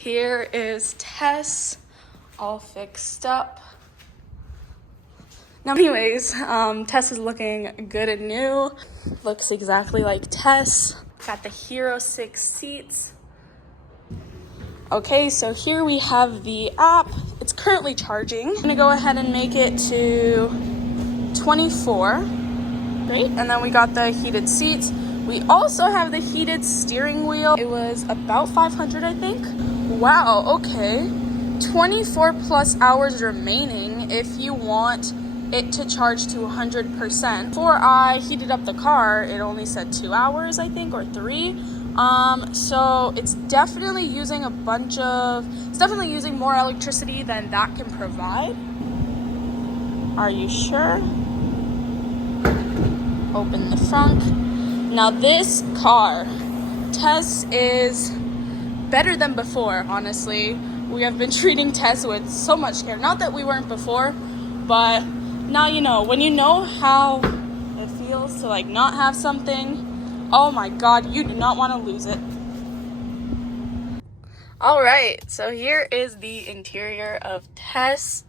Here is Tess, all fixed up. Now anyways, Tess is looking good and new. Looks exactly like Tess. Got the Hero 6 seats. Okay, so here we have the app. It's currently charging. I'm gonna go ahead and make it to 24. Great, and then we got the heated seats. We also have the heated steering wheel. It was about 500, I think. Wow, okay. 24 plus hours remaining if you want it to charge to 100%. Before I heated up the car, it only said 2 hours, I think, or 3. So it's definitely using using more electricity than that can provide. Are you sure? Open the front. Now this car, Tess, is better than before, honestly. We have been treating Tess with so much care. Not that we weren't before, but now you know. When you know how it feels to like not have something, oh my god, you do not want to lose it. Alright, so here is the interior of Tess.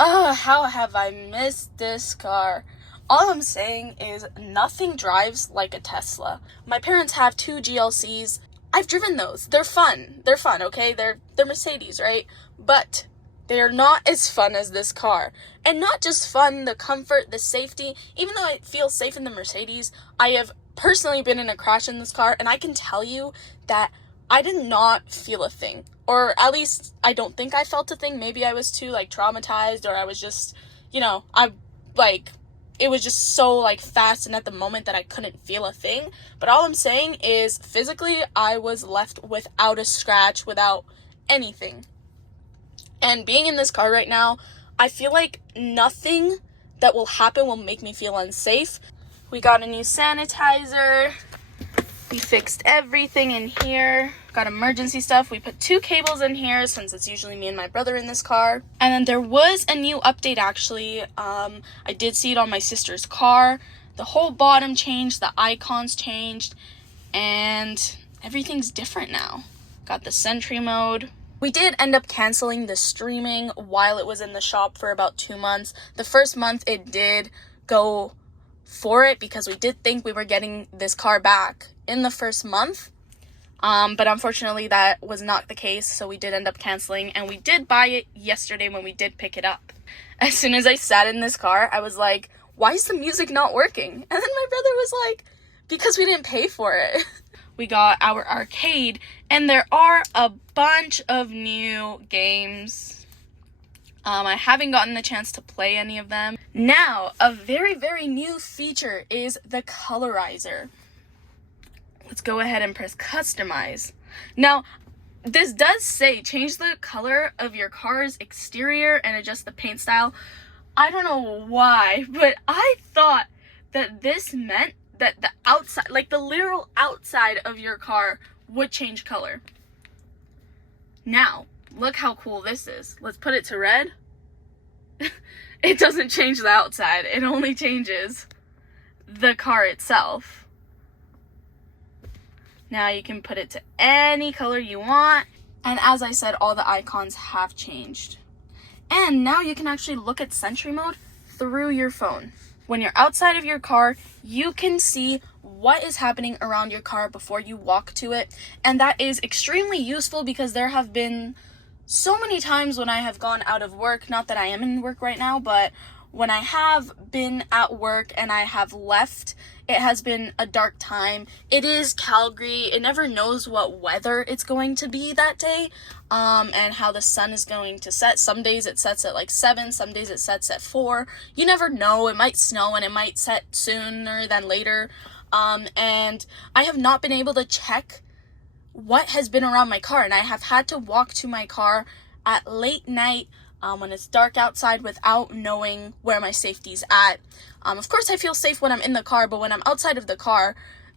How have I missed this car? All I'm saying is nothing drives like a Tesla. My parents have 2 GLCs. I've driven those. They're fun. They're fun, okay? They're Mercedes, right? But they're not as fun as this car. And not just fun, the comfort, the safety. Even though I feel safe in the Mercedes, I have personally been in a crash in this car, and I can tell you that I did not feel a thing. Or at least I don't think I felt a thing. Maybe I was too traumatized, or I was just, it was just so fast and at the moment that I couldn't feel a thing. But all I'm saying is physically I was left without a scratch, without anything. And being in this car right now, I feel like nothing that will happen will make me feel unsafe. We got a new sanitizer. We fixed everything in here. Got emergency stuff. We put 2 cables in here since it's usually me and my brother in this car. And then there was a new update actually. I did see it on my sister's car. The whole bottom changed, the icons changed, and everything's different now. Got the Sentry mode. We did end up canceling the streaming while it was in the shop for about 2 months. The first month it did go for it because we did think we were getting this car back in the first month. But unfortunately that was not the case, so we did end up canceling, and we did buy it yesterday when we did pick it up. As soon as I sat in this car, I was like, why is the music not working? And then my brother was like, because we didn't pay for it. We got our arcade, and there are a bunch of new games. I haven't gotten the chance to play any of them. Now, a very, very new feature is the Colorizer. Let's go ahead and press customize. Now, this does say change the color of your car's exterior and adjust the paint style. I don't know why, but I thought that this meant that the outside, the literal outside of your car would change color. Now, look how cool this is. Let's put it to red. It doesn't change the outside. It only changes the car itself. Now you can put it to any color you want. And as I said, all the icons have changed. And now you can actually look at Sentry mode through your phone. When you're outside of your car, you can see what is happening around your car before you walk to it. And that is extremely useful because there have been so many times when I have gone out of work, not that I am in work right now, but when I have been at work and I have left, it has been a dark time. It is Calgary. It never knows what weather it's going to be that day, and how the sun is going to set. Some days it sets at 7, some days it sets at 4. You never know. It might snow and it might set sooner than later. And I have not been able to check what has been around my car, and I have had to walk to my car at late night when it's dark outside without knowing where my safety's at. Of course I feel safe when I'm in the car, but when I'm outside of the car,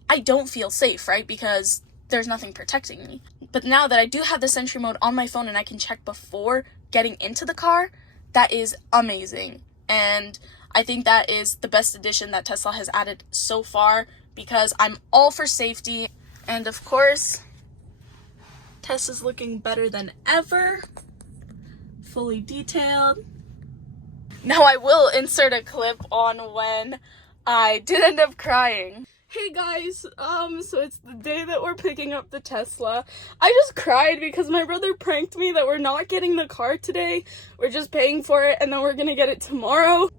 I don't feel safe, right? Because there's nothing protecting me. But now that I do have the Sentry mode on my phone and I can check before getting into the car, that is amazing. And I think that is the best addition that Tesla has added so far, because I'm all for safety. And of course, Tess is looking better than ever. Fully detailed. Now I will insert a clip on when I did end up crying. Hey guys, so it's the day that we're picking up the Tesla. I just cried because my brother pranked me that we're not getting the car today. We're just paying for it and then we're gonna get it tomorrow.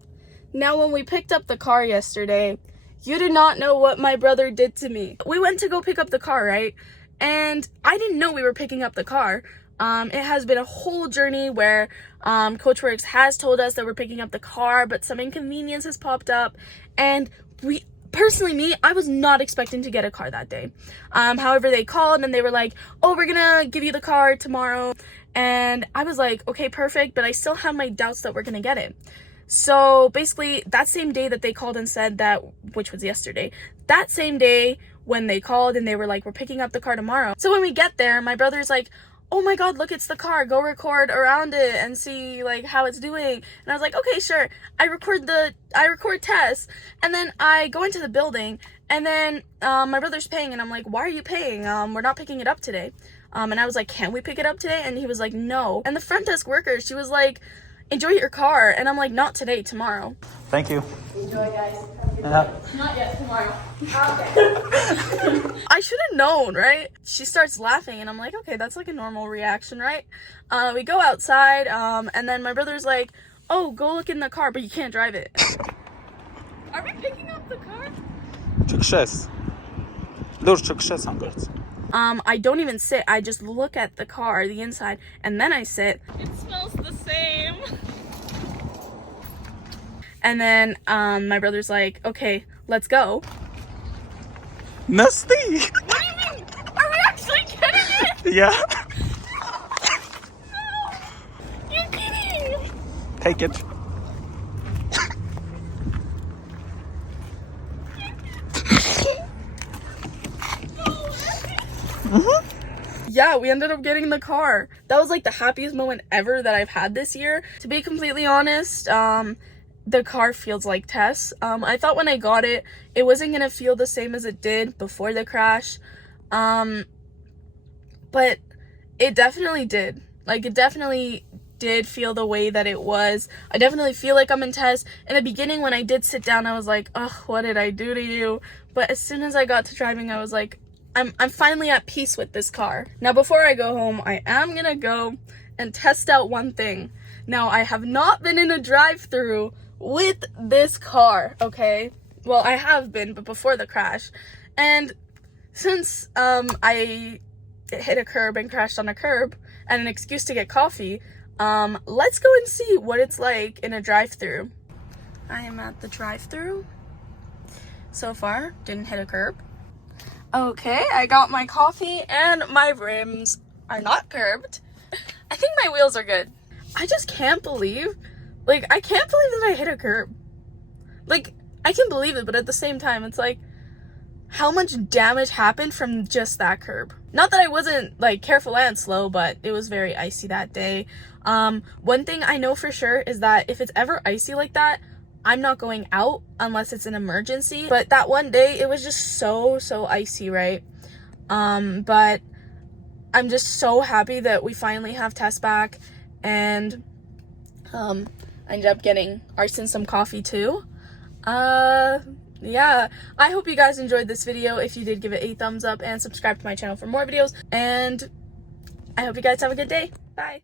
Now when we picked up the car yesterday, you do not know what my brother did to me. We went to go pick up the car, right? And I didn't know we were picking up the car. It has been a whole journey where Coachworks has told us that we're picking up the car, but some inconvenience has popped up, and I was not expecting to get a car that day. However, they called and they were like, oh, we're gonna give you the car tomorrow. And I was like, okay, perfect, but I still have my doubts that we're gonna get it. So basically, that same day that they called and said that, which was yesterday, that same day when they called and they were like, we're picking up the car tomorrow. So when we get there, my brother's like, oh my god, look, it's the car, go record around it and see like how it's doing. And I was like, okay, sure. I record Tess, and then I go into the building, and then my brother's paying, and I'm like, why are you paying? We're not picking it up today. And I was like, can we pick it up today? And he was like, no. And the front desk worker, she was like, enjoy your car. And I'm like, not today, tomorrow. Thank you. Enjoy, guys. Not yet, tomorrow. Okay. I should have known, right? She starts laughing and I'm like, okay, that's like a normal reaction, right? We go outside, and then my brother's like, oh, go look in the car, but you can't drive it. Are we picking up the car? I don't even sit. I just look at the car, the inside, and then I sit. It smells the same. And then my brother's like, okay, let's go. Nasty. What do you mean? Are we actually getting it? Yeah. No. You're kidding. Take it. Yeah, we ended up getting the car. That was like the happiest moment ever that I've had this year. To be completely honest, the car feels like Tess. I thought when I got it, it wasn't gonna feel the same as it did before the crash. But it definitely did. Like, it definitely did feel the way that it was. I definitely feel like I'm in Tess. In the beginning, when I did sit down, I was like, oh, what did I do to you? But as soon as I got to driving, I was like, I'm finally at peace with this car. Now, before I go home, I am gonna go and test out one thing. Now, I have not been in a drive-thru with this car, okay? Well, I have been, but before the crash. And since I hit a curb and crashed on a curb and an excuse to get coffee, let's go and see what it's like in a drive-thru. I am at the drive-thru. So far, didn't hit a curb. Okay, I got my coffee and my rims are not curbed. I think my wheels are good. I just can't believe, I can't believe that I hit a curb. I can believe it, but at the same time, it's like, how much damage happened from just that curb? Not that I wasn't, careful and slow, but it was very icy that day. One thing I know for sure is that if it's ever icy like that, I'm not going out unless it's an emergency. But that one day, it was just so icy, right? But I'm just so happy that we finally have Tess back. And I ended up getting Arson some coffee too. Yeah, I hope you guys enjoyed this video. If you did, give it a thumbs up and subscribe to my channel for more videos. And I hope you guys have a good day. Bye.